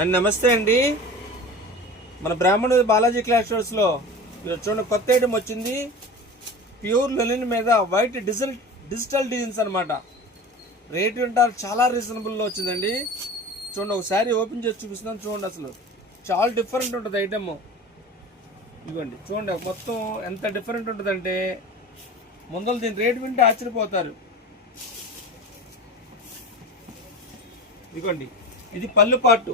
And నమస్తే అండి. మన బ్రాహ్మణ బాలాజీ క్లాస్ స్టోర్స్లో చూడండి కొత్త ఐటమ్ వచ్చింది. ప్యూర్ లెనిన్ మీద వైట్ డిజిటల్ డిజైన్స్ అనమాట. రేట్ ఉంటారు చాలా రీజనబుల్లో వచ్చిందండి. చూడండి ఒకసారి ఓపెన్ చేసి చూపిస్తున్నాను. చూడండి అసలు చాలా డిఫరెంట్ ఉంటుంది ఐటమ్. ఇదిగోండి చూడండి మొత్తం ఎంత డిఫరెంట్ ఉంటుందంటే ముందర దీని రేట్ వింటే ఆశ్చర్యపోతారు. ఇదిగోండి ఇది పళ్ళు పాటు,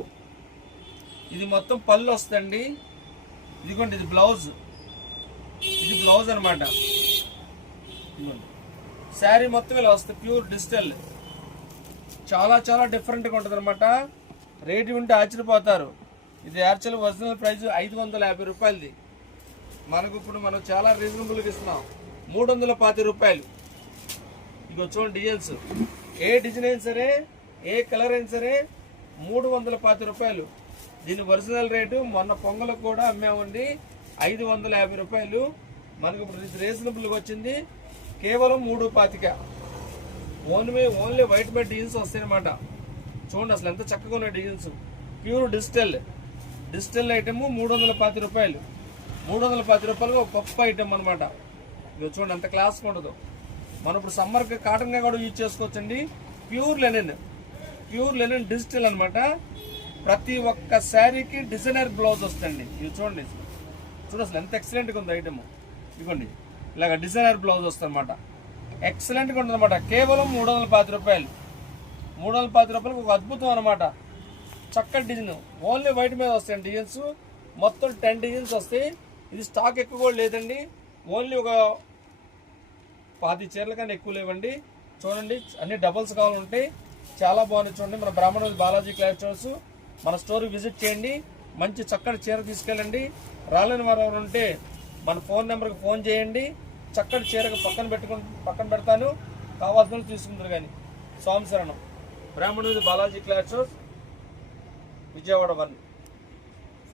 ఇది మొత్తం పళ్ళు వస్తుందండి. ఇదిగోండి ఇది బ్లౌజ్, ఇది బ్లౌజ్ అనమాట. ఇదిగోండి శారీ మొత్తం ఇలా వస్తుంది. ప్యూర్ డిజిటల్, చాలా చాలా డిఫరెంట్గా ఉంటుంది అనమాట. రేటు వింటే ఆశ్చర్యపోతారు. ఇది యాక్చువల్ ఒరిజినల్ ప్రైస్ 550 రూపాయలది. మనకు ఇప్పుడు మనం చాలా రీజనబుల్గా ఇస్తున్నాం. 320 రూపాయలు. ఇదిగో చూడండి డిజైన్స్, ఏ డిజైన్ అయినా సరే ఏ కలర్ అయినా సరే 320 రూపాయలు. దీని ఒరిజినల్ రేటు మొన్న పొంగలకు కూడా అమ్మామండి 550 రూపాయలు. మనకు ఇప్పుడు రీజనబుల్గా వచ్చింది కేవలం 325. ఓన్లీ వైట్ బెడ్ డిజైన్స్ వస్తాయి అనమాట. చూడండి అసలు ఎంత చక్కగా ఉన్నాయి డిజైన్స్. ప్యూర్ డిజిటల్ ఐటమ్ 320 రూపాయలు. 320 రూపాయలు ఒక గొప్ప ఐటమ్ అనమాట. ఇది చూడండి ఎంత క్లాస్గా ఉండదు. మనం ఇప్పుడు సమ్మర్కి కాటన్గా కూడా యూజ్ చేసుకోవచ్చండి. ప్యూర్ లెనిన్ డిజిటల్ అనమాట. ప్రతి ఒక్క శారీకి డిజైనర్ బ్లౌజ్ వస్తుంది. ఇది చూడండి అసలు ఎంత ఎక్సలెంట్గా ఉంది ఐటమ్. ఇదిగోండి ఇలాగ డిజైనర్ బ్లౌజ్ వస్తుంది అనమాట. ఎక్సలెంట్గా ఉంటుంది అనమాట. కేవలం 310 రూపాయలు. 310 రూపాయలకు ఒక అద్భుతం అనమాట. చక్కటి డిజైన్. ఓన్లీ వైట్ మీద వస్తాయండి డిజైన్స్. మొత్తం 10 డిజైన్స్ వస్తాయి. ఇది స్టాక్ ఎక్కువ కూడా లేదండి. ఓన్లీ ఒక 10 చీరల కన్నా ఎక్కువ లేవండి. చూడండి అన్ని డబల్స్ కావాలంటే చాలా బాగున్నాయి. చూడండి మన బ్రాహ్మణ బాలాజీ క్లాస్ స్టోర్స్ మన స్టోర్కి విజిట్ చేయండి. మంచి చక్కటి చీర తీసుకెళ్ళండి. రాలేని వారు ఎవరు ఉంటే మన ఫోన్ నెంబర్కి ఫోన్ చేయండి. చక్కటి చీరకు పక్కన పెడతాను. కావాల్సిన తీసుకుంటారు. కానీ స్వామి శరణం. బ్రాహ్మణ బాలాజీ క్లాస్ స్టోర్స్, విజయవాడ 1.